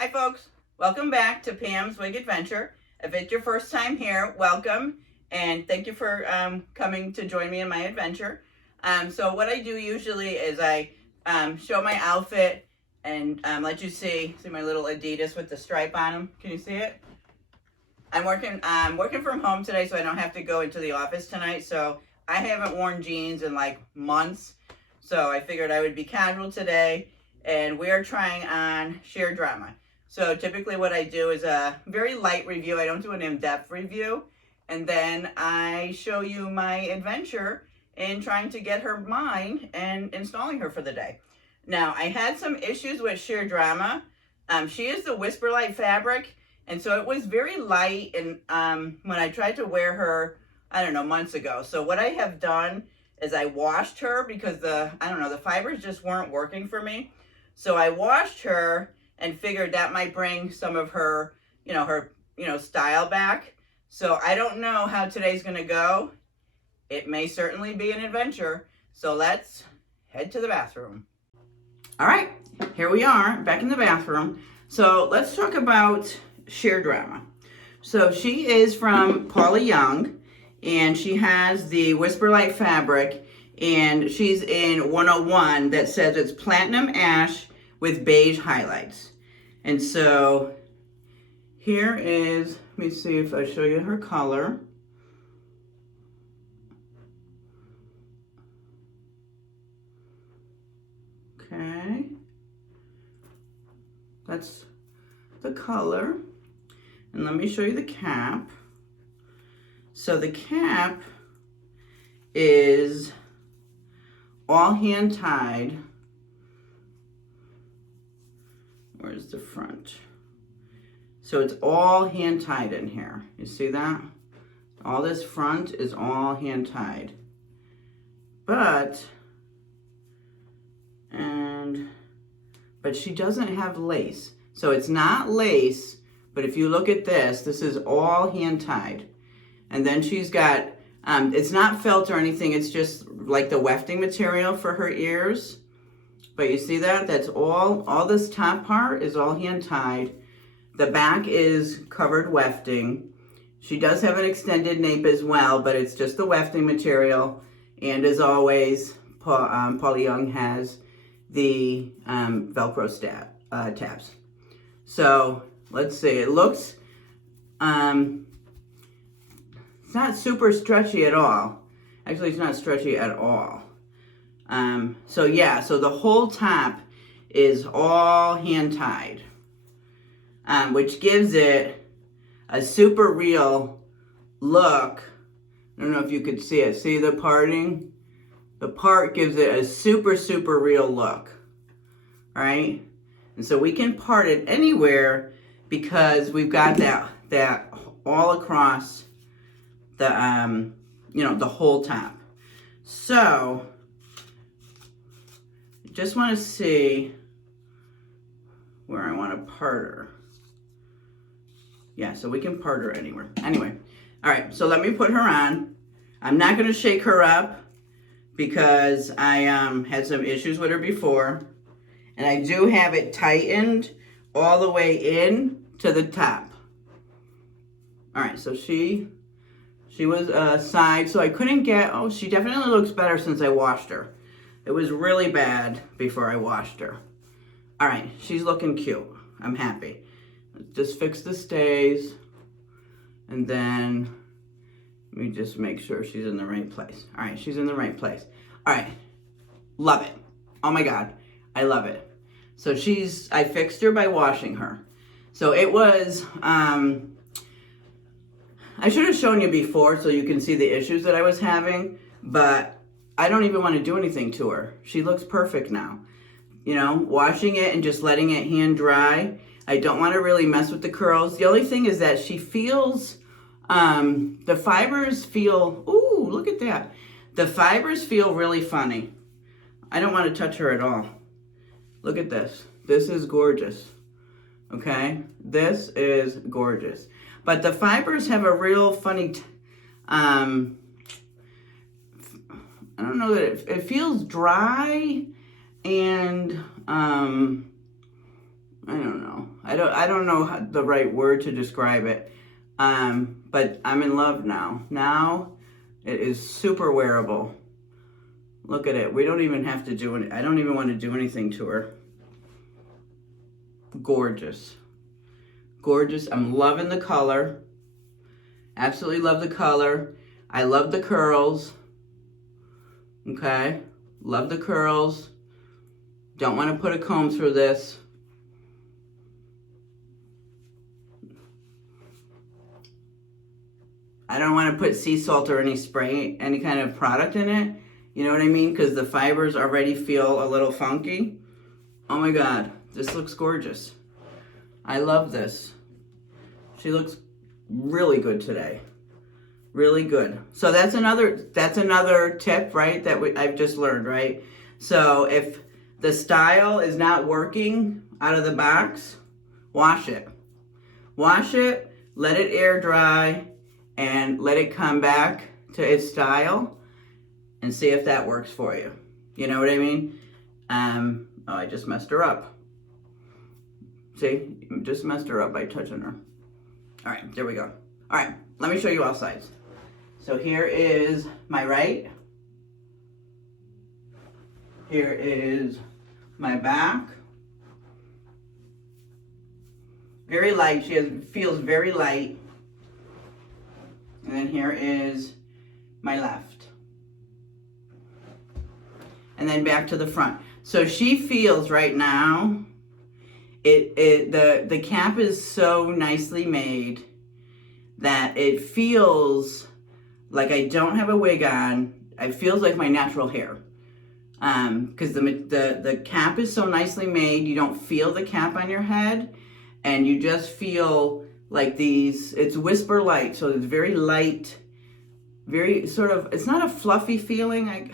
Hi folks, welcome back to Pam's Wig Adventure. If it's your first time here, welcome, and thank you for coming to join me in my adventure. So what I do usually is I show my outfit and let you see my little Adidas with the stripe on them. Can you see it? I'm working from home today, so I don't have to go into the office tonight. So I haven't worn jeans in like months, so I figured I would be casual today. And we are trying on sheer drama. So typically what I do is a very light review. I don't do an in-depth review. And then I show you my adventure in trying to get her mine and installing her for the day. Now, I had some issues with sheer drama. She is the WhisperLite fabric, and so it was very light. And when I tried to wear her, I don't know, months ago. So what I have done is I washed her because the fibers just weren't working for me. So I washed her and figured that might bring some of her, style back. So I don't know how today's gonna go. It may certainly be an adventure. So let's head to the bathroom. All right, here we are back in the bathroom. So let's talk about sheer drama. So she is from Paula Young, and she has the WhisperLite fabric, and she's in 101 that says it's platinum ash with beige highlights. And so here is, let me see if I show you her color. Okay, that's the color. And let me show you the cap. So the cap is all hand tied. Where's the front? So it's all hand tied in here. You see that? All this front is all hand tied. But she doesn't have lace. So it's not lace, but if you look at this, this is all hand tied. And then she's got, it's not felt or anything, it's just like the wefting material for her ears. But you see that? That's all this top part is all hand tied. The back is covered wefting. She does have an extended nape as well, but it's just the wefting material. And as always, Paula Young has the Velcro tabs. So let's see, it looks, it's not super stretchy at all. Actually, it's not stretchy at all. So the whole top is all hand tied, which gives it a super real look. I don't know if you could see it. See the parting? The part gives it a super, super real look, right? And so we can part it anywhere because we've got that all across the, the whole top. So just want to see where I want to part her. Yeah, so we can part her anywhere. Anyway, all right, so let me put her on. I'm not going to shake her up because I had some issues with her before. And I do have it tightened all the way in to the top. All right, so she was side, so I couldn't get, she definitely looks better since I washed her. It was really bad before I washed her. All right, she's looking cute. I'm happy. Let's just fix the stays. And then let me just make sure she's in the right place. All right, she's in the right place. All right, love it. Oh my God, I love it. So I fixed her by washing her. So it was, I should have shown you before so you can see the issues that I was having, but I don't even want to do anything to her. She looks perfect now. Washing it and just letting it hand dry. I don't want to really mess with the curls. The only thing is that she feels, the fibers feel, ooh, look at that. The fibers feel really funny. I don't want to touch her at all. Look at this. This is gorgeous. Okay? This is gorgeous. But the fibers have a real funny, I don't know that it feels dry and, I I don't know. I don't know the right word to describe it. But I'm in love now. Now it is super wearable. Look at it. We don't even have to do it. I don't even want to do anything to her. Gorgeous. Gorgeous. I'm loving the color. Absolutely love the color. I love the curls. Okay. Love the curls. Don't want to put a comb through this. I don't want to put sea salt or any spray, any kind of product in it. You know what I mean? Because the fibers already feel a little funky. Oh my God, this looks gorgeous. I love this. She looks really good today. Really good. So that's another tip, right? That I've just learned, right? So if the style is not working out of the box, wash it. Wash it, let it air dry, and let it come back to its style and see if that works for you. You know what I mean? Oh, I just messed her up. See, just messed her up by touching her. All right, there we go. All right, let me show you all sides. So here is my right. Here is my back. Very light, feels very light. And then here is my left. And then back to the front. So she feels right now, the cap is so nicely made that it feels like I don't have a wig on. It feels like my natural hair. Because the cap is so nicely made, you don't feel the cap on your head, and you just feel like these, it's WhisperLite, so it's very light, very sort of, it's not a fluffy feeling.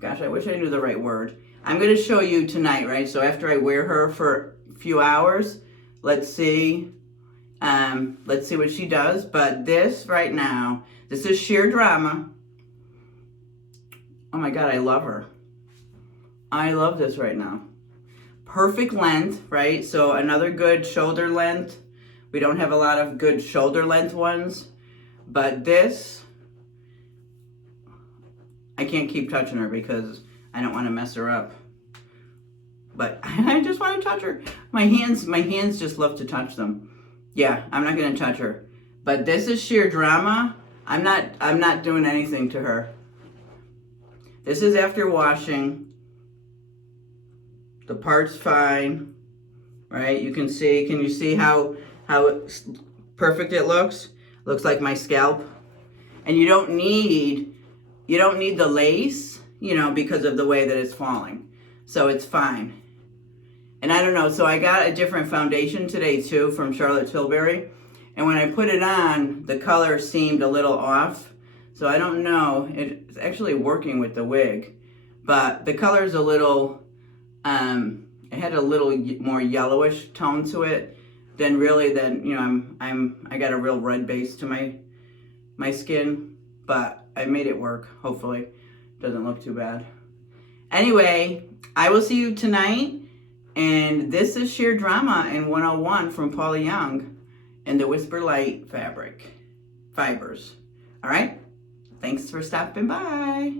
Gosh, I wish I knew the right word. I'm going to show you tonight, right? So after I wear her for a few hours, let's see what she does. But this right now, this is sheer drama. Oh my God, I love her. I love this right now. Perfect length, right? So another good shoulder length. We don't have a lot of good shoulder length ones, but this, I can't keep touching her because I don't want to mess her up. But I just want to touch her. My hands just love to touch them. Yeah, I'm not going to touch her. But this is sheer drama. I'm not doing anything to her. This is after washing. The part's fine, right? You can you see how perfect it looks? Looks like my scalp. And you don't need the lace, you know, because of the way that it's falling. So it's fine. And I don't know, so I got a different foundation today too from Charlotte Tilbury. And when I put it on, the color seemed a little off. So I don't know, it's actually working with the wig. But the color's a little, it had a little more yellowish tone to it than you know, I got a real red base to my skin, but I made it work, hopefully. Doesn't look too bad. Anyway, I will see you tonight, and this is Sheer Drama in 101 from Paula Young in the WhisperLite fibers. All right? Thanks for stopping by.